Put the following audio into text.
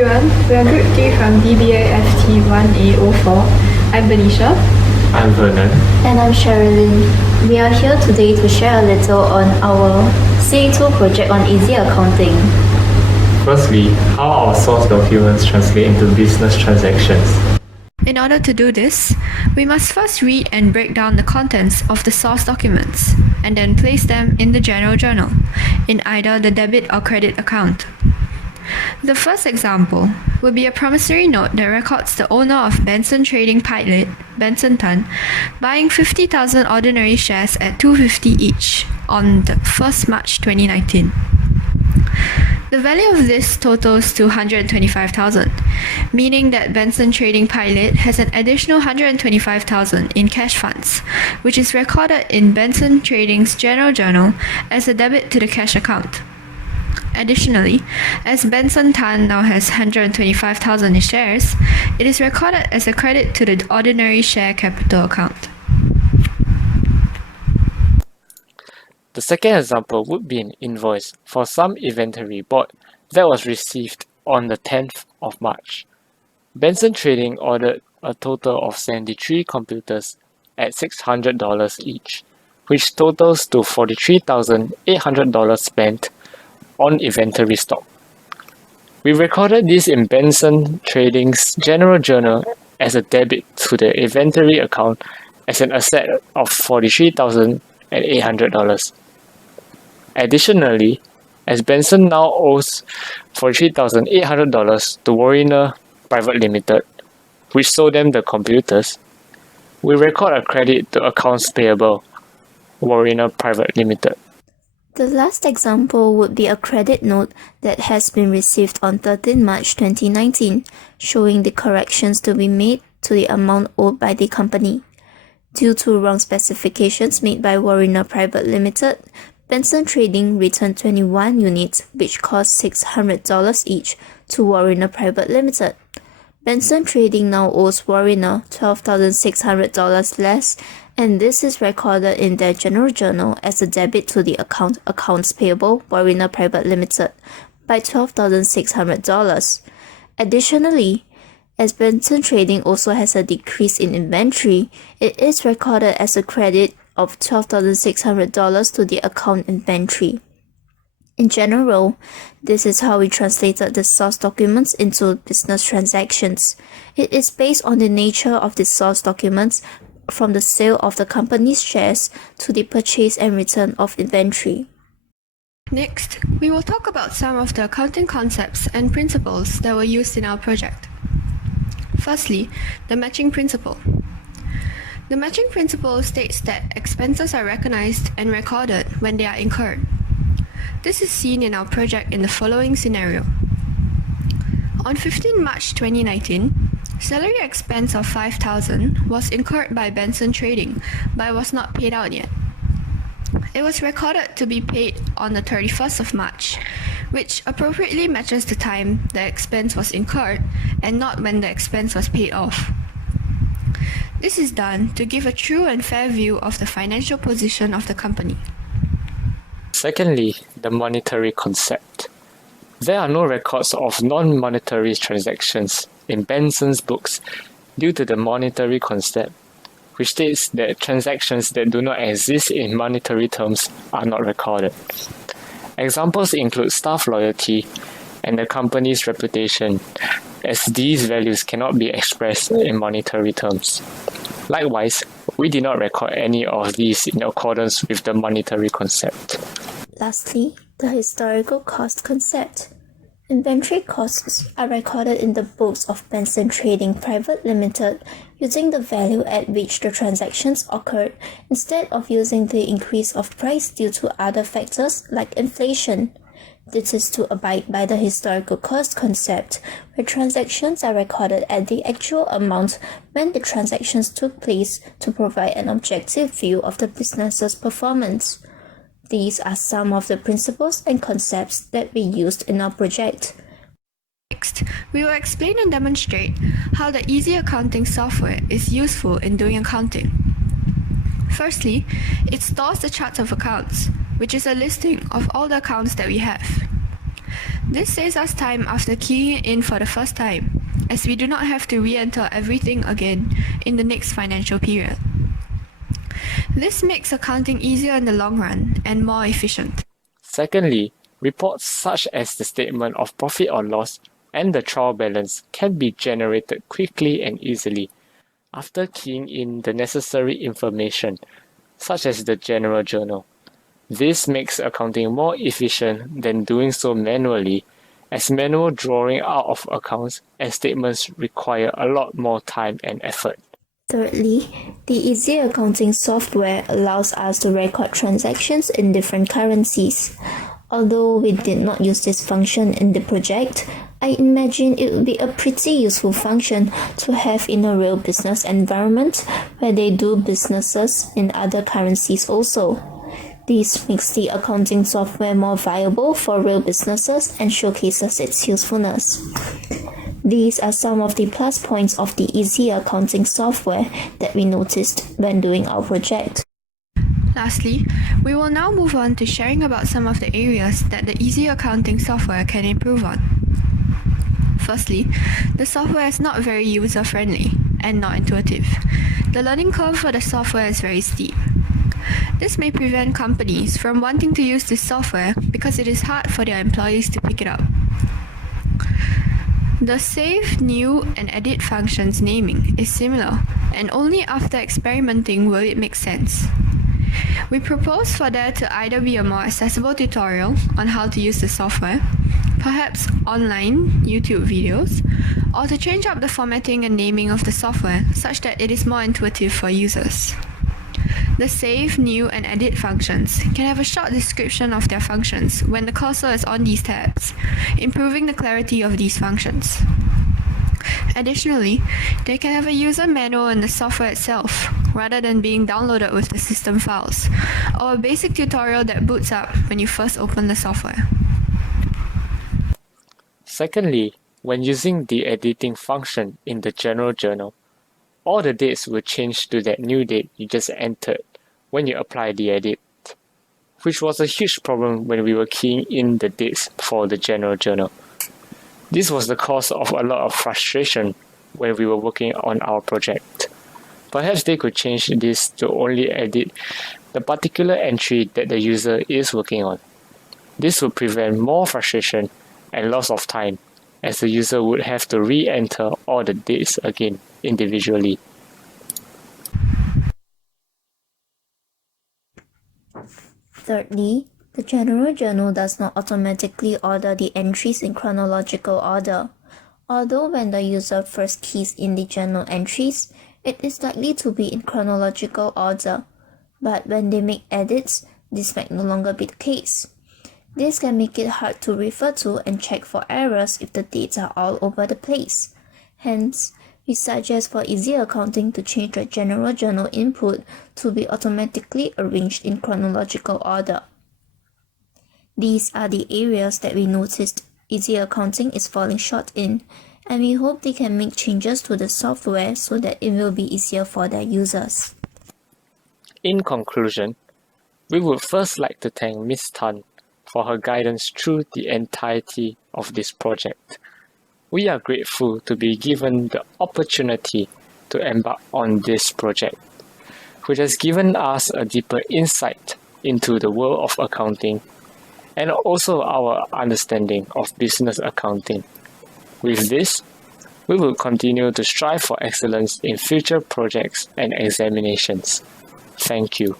everyone, we are Group 3 from BACC 1A04. I'm Benecia. I'm Vernon. And I'm Cherilynn. We are here today to share a little on our CA2 project on easy accounting. Firstly, how our source documents translate into business transactions. In order to do this, we must first read and break down the contents of the source documents, and then place them in the general journal, in either the debit or credit account. The first example will be a promissory note that records the owner of Benson Trading Pilot, Benson Tan, buying 50,000 ordinary shares at $2.50 each on the 1st March 2019. The value of this totals to $125,000, meaning that Benson Trading Pilot has an additional $125,000 in cash funds, which is recorded in Benson Trading's general journal as a debit to the cash account. Additionally, as Benson Tan now has $125,000 in shares, it is recorded as a credit to the ordinary share capital account. The second example would be an invoice for some inventory bought that was received on the 10th of March. Benson Trading ordered a total of 73 computers at $600 each, which totals to $43,800 spent on inventory stock. We recorded this in Benson Trading's general journal as a debit to the inventory account as an asset of $43,800. Additionally, as Benson now owes $43,800 to Warner Private Limited, which sold them the computers, we record a credit to accounts payable, Warner Private Limited. The last example would be a credit note that has been received on 13 March 2019, showing the corrections to be made to the amount owed by the company. Due to wrong specifications made by Warner Private Limited, Benson Trading returned 21 units which cost $600 each to Warner Private Limited. Benson Trading now owes Warner $12,600 less, and this is recorded in their general journal as a debit to the accounts payable Warner Private Limited by $12,600. Additionally, as Benson Trading also has a decrease in inventory, it is recorded as a credit of $12,600 to the account inventory. In general, this is how we translated the source documents into business transactions. It is based on the nature of the source documents, from the sale of the company's shares to the purchase and return of inventory. Next, we will talk about some of the accounting concepts and principles that were used in our project. Firstly, the matching principle. The matching principle states that expenses are recognized and recorded when they are incurred. This is seen in our project in the following scenario. On 15 March 2019, salary expense of $5,000 was incurred by Benson Trading but was not paid out yet. It was recorded to be paid on the 31st of March, which appropriately matches the time the expense was incurred and not when the expense was paid off. This is done to give a true and fair view of the financial position of the company. Secondly, the monetary concept. There are no records of non-monetary transactions in Benson's books due to the monetary concept, which states that transactions that do not exist in monetary terms are not recorded. Examples include staff loyalty and the company's reputation, as these values cannot be expressed in monetary terms. Likewise, we did not record any of these in accordance with the monetary concept. Lastly, the historical cost concept. Inventory costs are recorded in the books of Benson Trading Private Limited using the value at which the transactions occurred instead of using the increase of price due to other factors like inflation. This is to abide by the historical cost concept, where transactions are recorded at the actual amount when the transactions took place to provide an objective view of the business's performance. These are some of the principles and concepts that we used in our project. Next, we will explain and demonstrate how the easy accounting software is useful in doing accounting. Firstly, it stores the charts of accounts, which is a listing of all the accounts that we have. This saves us time after keying it in for the first time, as we do not have to re-enter everything again in the next financial period. This makes accounting easier in the long run and more efficient. Secondly, reports such as the statement of profit or loss and the trial balance can be generated quickly and easily after keying in the necessary information, such as the general journal. This makes accounting more efficient than doing so manually, as manual drawing out of accounts and statements require a lot more time and effort. Thirdly, the easy accounting software allows us to record transactions in different currencies. Although we did not use this function in the project, I imagine it would be a pretty useful function to have in a real business environment where they do businesses in other currencies also. This makes the accounting software more viable for real businesses and showcases its usefulness. These are some of the plus points of the easy accounting software that we noticed when doing our project. Lastly, we will now move on to sharing about some of the areas that the easy accounting software can improve on. Firstly, the software is not very user-friendly and not intuitive. The learning curve for the software is very steep. This may prevent companies from wanting to use this software because it is hard for their employees to pick it up. The Save, New, and Edit functions naming is similar, and only after experimenting will it make sense. We propose for there to either be a more accessible tutorial on how to use the software, perhaps online YouTube videos, or to change up the formatting and naming of the software such that it is more intuitive for users. The Save, New, and Edit functions can have a short description of their functions when the cursor is on these tabs, improving the clarity of these functions. Additionally, they can have a user manual in the software itself, rather than being downloaded with the system files, or a basic tutorial that boots up when you first open the software. Secondly, when using the editing function in the general journal, all the dates will change to that new date you just entered when you apply the edit, which was a huge problem when we were keying in the dates for the general journal. This was the cause of a lot of frustration when we were working on our project. Perhaps they could change this to only edit the particular entry that the user is working on. This would prevent more frustration and loss of time, as the user would have to re-enter all the dates again individually. Thirdly, the general journal does not automatically order the entries in chronological order. Although when the user first keys in the journal entries, it is likely to be in chronological order, but when they make edits, this might no longer be the case. This can make it hard to refer to and check for errors if the dates are all over the place. Hence, we suggest for easy accounting to change the general journal input to be automatically arranged in chronological order. These are the areas that we noticed easy accounting is falling short in, and we hope they can make changes to the software so that it will be easier for their users. In conclusion, we would first like to thank Ms. Tan for her guidance through the entirety of this project. We are grateful to be given the opportunity to embark on this project, which has given us a deeper insight into the world of accounting and also our understanding of business accounting. With this, we will continue to strive for excellence in future projects and examinations. Thank you.